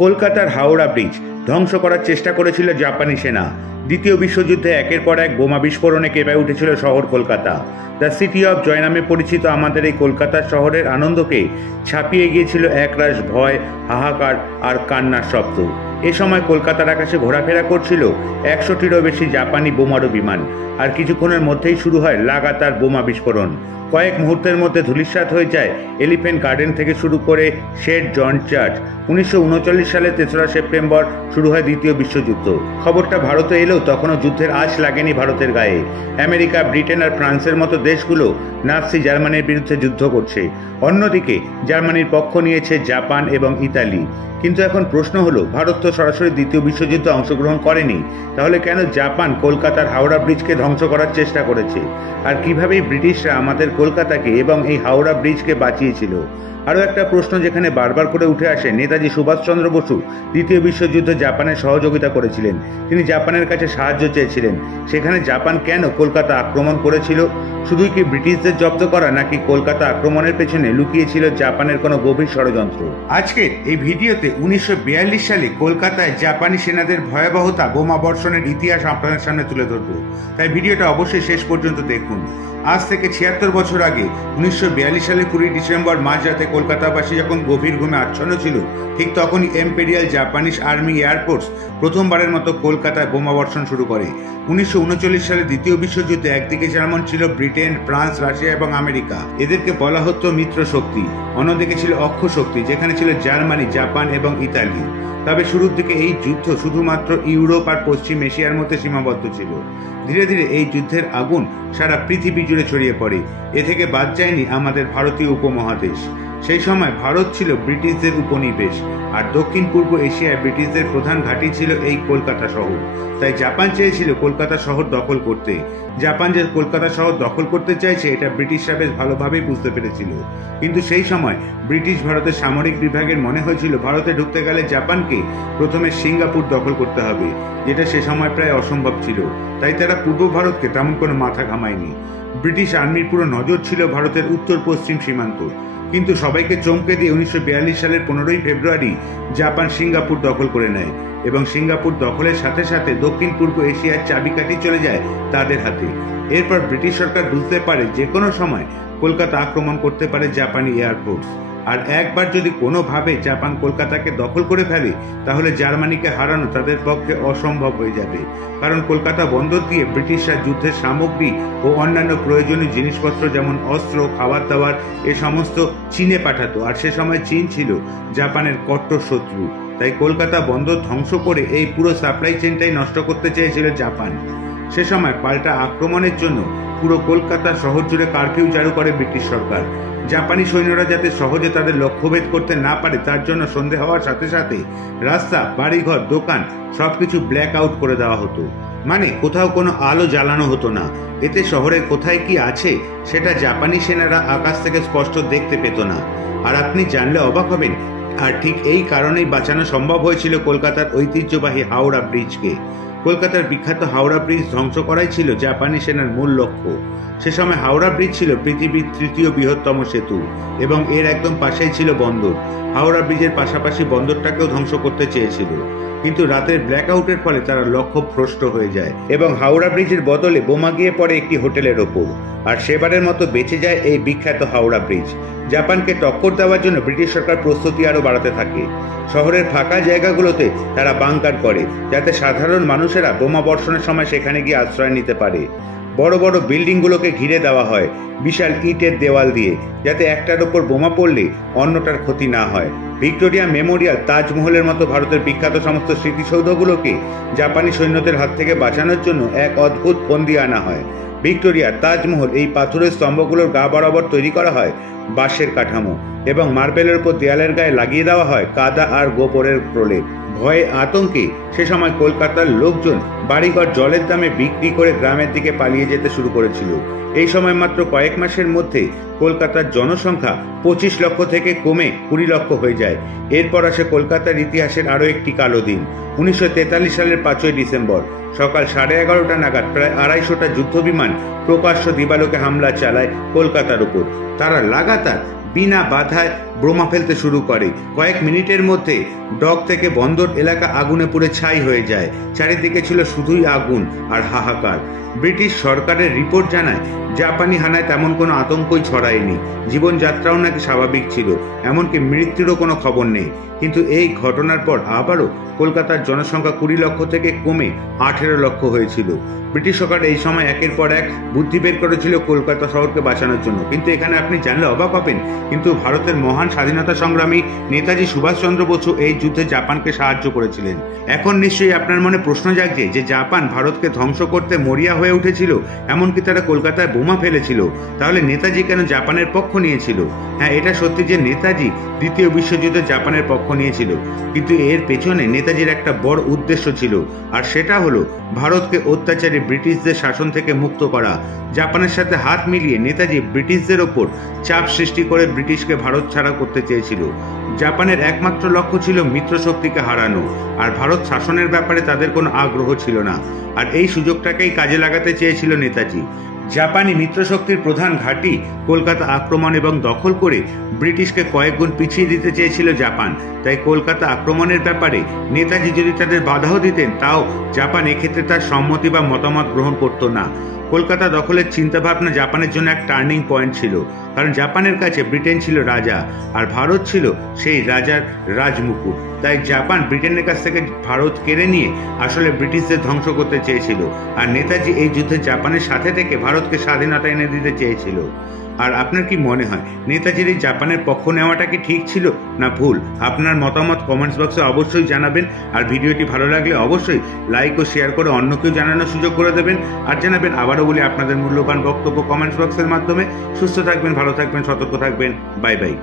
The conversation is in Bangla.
কলকাতার হাওড়া ব্রিজ ধ্বংস করার চেষ্টা করেছিল জাপানি সেনা। দ্বিতীয় বিশ্বযুদ্ধে একের পর এক বোমা বিস্ফোরণে কেঁপে উঠেছিল শহর Kolkata. The city of joy নামে পরিচিত আমাদের এই কলকাতা শহরের আনন্দকে ছাপিয়ে গিয়েছিল একরাশ ভয়, হাহাকার আর কান্নার শব্দ। এ সময় কলকাতার আকাশে ঘোরাফেরা করছিল 100টিরও বেশি জাপানি বোমারু বিমান। আর কিছুক্ষণের মধ্যেই শুরু হয় লাগাতার বোমা বিস্ফোরণ। কয়েক মুহূর্তের মধ্যে ধূলিসাৎ হয়ে যায় এলিফ্যান্ট গার্ডেন থেকে শুরু করে সেন্ট জন চার্চ। 1939 সালের 3রা সেপ্টেম্বর শুরু হয় দ্বিতীয় বিশ্বযুদ্ধ। খবরটা ভারতে এলেও তখনও যুদ্ধের আঁচ লাগেনি ভারতের গায়ে। আমেরিকা, ব্রিটেন আর ফ্রান্সের মতো দেশগুলো নাৎসি জার্মানির বিরুদ্ধে যুদ্ধ করছে। অন্যদিকে জার্মানির পক্ষ নিয়েছে জাপান এবং ইতালি। কিন্তু এখন প্রশ্ন হলো, ভারত তো সরাসরি দ্বিতীয় বিশ্বযুদ্ধে অংশগ্রহণ করেনি, তাহলে কেন জাপান কলকাতার হাওড়া ব্রিজকে ধ্বংস করার চেষ্টা করেছে? আর কিভাবে ব্রিটিশরা আমাদের কলকাতাকে এবং এই হাওড়া ব্রিজকে বাঁচিয়েছিল? আরও একটা প্রশ্ন যেখানে বারবার করে উঠে আসে, নেতাজি সুভাষচন্দ্র বসু দ্বিতীয় বিশ্বযুদ্ধে জাপানের সহযোগিতা করেছিলেন। তিনি জাপানের কাছে সাহায্য চেয়েছিলেন। সেখানে জাপান কেন কলকাতা আক্রমণ করেছিল? শুধুই কি ব্রিটিশদের জব্দ করা, নাকি কলকাতা আক্রমণের পেছনে লুকিয়েছিল জাপানের কোনো গভীর ষড়যন্ত্র? আজকের এই ভিডিওতে 1942 সালে কলকাতায় জাপানি সেনাদের ভয়াবহতা বোমা বর্ষণের ইতিহাস আপনাদের সামনে তুলে ধরব। তাই ভিডিওটা অবশ্যই শেষ পর্যন্ত দেখুন। আজ থেকে 76 বছর আগে 1942 সালের 20 ডিসেম্বর মাঝরাতে কলকাতাবাসী যখন গভীর ঘুমে আচ্ছন্ন ছিল, ঠিক তখনই এম্পেরিয়াল জাপানিজ আর্মি এয়ারফোর্স প্রথমবারের মতো কলকাতায় বোমা বর্ষণ শুরু করে। 1939 সালে দ্বিতীয় বিশ্বযুদ্ধে একদিকে যেমন ছিল ব্রিটেন, ফ্রান্স, রাশিয়া এবং আমেরিকা, এদেরকে বলা হতো মিত্র শক্তি। অন্যদিকে ছিল অক্ষ শক্তি, যেখানে ছিল জার্মানি, জাপান এবং ইতালি। তবে শুরুর দিকে এই যুদ্ধ শুধুমাত্র ইউরোপ আর পশ্চিম এশিয়ার মধ্যে সীমাবদ্ধ ছিল। ধীরে ধীরে এই যুদ্ধের আগুন সারা পৃথিবী জুড়ে ছড়িয়ে পড়ে। এ থেকে বাদ যায়নি আমাদের ভারতীয় উপমহাদেশ। সেই সময় ভারত ছিল ব্রিটিশদের উপনিবেশ, আর দক্ষিণ পূর্ব এশিয়ায় ব্রিটিশদের প্রধান ঘাঁটি ছিল এই কলকাতা শহর। তাই জাপান চেয়েছিল কলকাতা শহর দখল করতে। জাপান যে কলকাতা শহর দখল করতে চাইছে, এটা ব্রিটিশরা বেশ ভালোভাবেই বুঝতে পেরেছিল। কিন্তু সেই সময় ব্রিটিশ ভারতের সামরিক বিভাগের মনে হয়েছিল ভারতে ঢুকতে গেলে জাপানকে প্রথমে সিঙ্গাপুর দখল করতে হবে, যেটা সে সময় প্রায় অসম্ভব ছিল। তাই তারা পূর্ব ভারতকে তেমন কোনো মাথা ঘামায়নি। ব্রিটিশ আর্মির পুরো নজর ছিল ভারতের উত্তর পশ্চিম সীমান্ত। কিন্তু সবাইকে চমকে দিয়ে 1942 সালের 15ই ফেব্রুয়ারি জাপান সিঙ্গাপুর দখল করে নেয়, এবং সিঙ্গাপুর দখলের সাথে সাথে দক্ষিণ পূর্ব এশিয়ার চাবিকাঠি চলে যায় তাদের হাতে। এরপর ব্রিটিশ সরকার বুঝতে পারে যে কোনো সময় কলকাতা আক্রমণ করতে পারে জাপানি এয়ারফোর্স। আর একবার যদি কোনোভাবে জাপান কলকাতাকে দখল করে ফেলে, তাহলে জার্মানিকে হারানো তাদের পক্ষে অসম্ভব হয়ে যাবে। কারণ কলকাতা বন্দর দিয়ে ব্রিটিশরা যুদ্ধের সামগ্রী ও অন্যান্য প্রয়োজনীয় জিনিসপত্র যেমন অস্ত্র, খাবার দাবার এ সমস্ত চীনে পাঠাতো। আর সে সময় চীন ছিল জাপানের কট্টর শত্রু। তাই কলকাতা বন্দর ধ্বংস করে এই পুরো সাপ্লাই চেনটাই নষ্ট করতে চেয়েছিল জাপান। সে সময় পাল্টা আক্রমণের জন্য পুরো কলকাতা শহর জুড়ে কারফিউ জারি করে ব্রিটিশ সরকার। জাপানি সৈন্যরা যাতে সহজে তাদের লক্ষ্যভেদ করতে না পারে, তার জন্য সন্ধে হওয়ার সাথে সাথে রাস্তা, বাড়িঘর, দোকান সবকিছু ব্ল্যাক আউট করে দেওয়া হতো। মানে কোথাও কোনো আলো জ্বালানো হতো না। এতে শহরের কোথায় কি আছে সেটা জাপানি সেনারা আকাশ থেকে স্পষ্ট দেখতে পেত না। আর আপনি জানলে অবাক হবেন, আর ঠিক এই কারণেই বাঁচানো সম্ভব হয়েছিল কলকাতার ঐতিহ্যবাহী হাওড়া ব্রিজকে। কলকাতার বিখ্যাত হাওড়া ব্রিজ ধ্বংস করাই ছিল জাপানি সেনার মূল লক্ষ্য। সে সময় হাওড়া ব্রিজ ছিল পৃথিবীর 3য় বৃহত্তম সেতু, এবং এর একদম পাশেই ছিল বন্দর। হাওড়া ব্রিজের পাশাপাশি বন্দরটাকেও ধ্বংস করতে চেয়েছিল, কিন্তু রাতের ব্ল্যাকআউটের ফলে তারা লক্ষ্য ভ্রষ্ট হয়ে যায় এবং হাওড়া ব্রিজের বদলে বোমা গিয়ে পড়ে একটি হোটেলের ওপর। আর সেবারের মতো বেঁচে যায় এই বিখ্যাত হাওড়া ব্রিজ। জাপানকে টক্কর দেওয়ার জন্য ব্রিটিশ সরকার প্রস্তুতি আরও বাড়াতে থাকে। শহরের ফাঁকা জায়গাগুলোতে তারা বাংকার করে, যাতে সাধারণ মানুষেরা বোমা বর্ষণের সময় সেখানে গিয়ে আশ্রয় নিতে পারে। বড় বড় বিল্ডিংগুলোকে ঘিরে দেওয়া হয় বিশাল ইটের দেওয়াল দিয়ে, যাতে একটার ওপর বোমা পড়লে অন্যটার ক্ষতি না হয়। ভিক্টোরিয়া মেমোরিয়াল, তাজমহলের মতো ভারতের বিখ্যাত সমস্ত স্মৃতিসৌধগুলোকে জাপানি সৈন্যদের হাত থেকে বাঁচানোর জন্য এক অদ্ভুত ফন্দি আনা হয়। ভিক্টোরিয়া, তাজমহল এই পাথরের স্তম্ভগুলোর গা বরাবর তৈরি করা হয় বাঁশের কাঠামো, এবং মার্বেলের উপর দেয়ালের গায়ে লাগিয়ে দেওয়া হয় কাদা আর গোবরের প্রলেপ। ভয়ে আতঙ্কে সে সময় কলকাতার লোকজন বাড়িঘর জলের দামে বিক্রি করে গ্রামের দিকে পালিয়ে যেতে শুরু করেছিল। এই সময় মাত্র কয়েক মাসের মধ্যে কলকাতার জনসংখ্যা 25 লক্ষ থেকে কমে 20 লক্ষ হয়ে যায়। এরপর আসে কলকাতার ইতিহাসের আরও একটি কালো দিন। 1943 সালের 5ই ডিসেম্বর সকাল 11:30 নাগাদ প্রায় 250টা যুদ্ধবিমান প্রকাশ্য দিবালোকে হামলা চালায় কলকাতার উপর। তারা লাগাতার বিনা বাধায় বোমা ফেলতে শুরু করে। কয়েক মিনিটের মধ্যে ডক থেকে বন্দর এলাকা আগুনে পুড়ে ছাই হয়ে যায়। চারিদিকে ছিল শুধুই আগুন আর হাহাকার। ব্রিটিশ সরকারের রিপোর্ট জানায় জাপানি হানায় তেমন কোনো আতঙ্কই ছড়ায়নি, জীবনযাত্রাও নাকি স্বাভাবিক ছিল, এমনকি মৃত্যুরও কোনো খবর নেই। কিন্তু এই ঘটনার পর আবারও কলকাতার জনসংখ্যা 20 লক্ষ থেকে কমে 18 লক্ষ হয়েছিল। ব্রিটিশ সরকার এই সময় একের পর এক বুদ্ধি বের করেছিল কলকাতা শহরকে বাঁচানোর জন্য। কিন্তু এখানে আপনি জানলে অবাক হবেন, কিন্তু ভারতের মহান স্বাধীনতা সংগ্রামী নেতাজি সুভাষচন্দ্র বসু এই যুদ্ধে জাপানকে সাহায্য করেছিলেন। এখন নিশ্চয়ই আপনার মনে প্রশ্ন জাগছে যে জাপান ভারতকে ধ্বংস করতে মরিয়া হয়ে উঠেছিল, এমনকি তারা কলকাতায় বোমা ফেলেছিল, তাহলে নেতাজি কেন জাপানের পক্ষ নিয়েছিল? হ্যাঁ, এটা সত্যি যে নেতাজি দ্বিতীয় বিশ্বযুদ্ধে জাপানের পক্ষ নিয়েছিল, কিন্তু এর পেছনে নেতাজির একটা বড় উদ্দেশ্য ছিল, আর সেটা হলো ভারতকে অত্যাচারী ব্রিটিশদের শাসন থেকে মুক্ত করা। জাপানের সাথে হাত মিলিয়ে নেতাজি ব্রিটিশদের ওপর চাপ সৃষ্টি করে ব্রিটিশকে ভারত ছাড়া করতে চেয়েছিল। জাপানের একমাত্র লক্ষ্য ছিল মিত্র শক্তিকে হারানো, আর ভারত শাসনের ব্যাপারে তাদের কোনো আগ্রহ ছিল না, আর এই সুযোগটাকেই কাজে লাগাতে চেয়েছিল নেতাজি। জাপানি মিত্রশক্তির প্রধান ঘাঁটি কলকাতা আক্রমণ এবং দখল করে ব্রিটিশকে কয়েক গুণ পিছিয়ে দিতে চেয়েছিল জাপান। তাই কলকাতা আক্রমণের ব্যাপারে নেতাজি যদি তাদের বাধাও দিতেন, তাও জাপান এক্ষেত্রে তার সম্মতি বা মতামত গ্রহণ করত না। কলকাতা দখলের চিন্তাভাবনা জাপানের জন্য এক টার্নিং পয়েন্ট ছিল, কারণ জাপানের কাছে ব্রিটেন ছিল রাজা, আর ভারত ছিল সেই রাজার রাজমুকুট। তাই জাপান ব্রিটেনের কাছ থেকে ভারত কেড়ে নিয়ে আসলে ব্রিটিশদের ধ্বংস করতে চেয়েছিল, আর নেতাজি এই যুদ্ধে জাপানের সাথে থেকে ভারতকে স্বাধীনতা এনে দিতে চেয়েছিল। আর আপনার কি মনে হয় নেতাজির এই জাপানের পক্ষ নেওয়াটা কি ঠিক ছিল না ভুল? আপনার মতামত কমেন্টস বক্সে অবশ্যই জানাবেন, আর ভিডিওটি ভালো লাগলে অবশ্যই লাইক ও শেয়ার করে অন্যকেও জানানোর সুযোগ করে দেবেন। আর জানাবেন, আবারও বলি, আপনাদের মূল্যবান বক্তব্য কমেন্টস বক্সের মাধ্যমে। সুস্থ থাকবেন, ভালো থাকবেন, সতর্ক থাকবেন। Bye bye.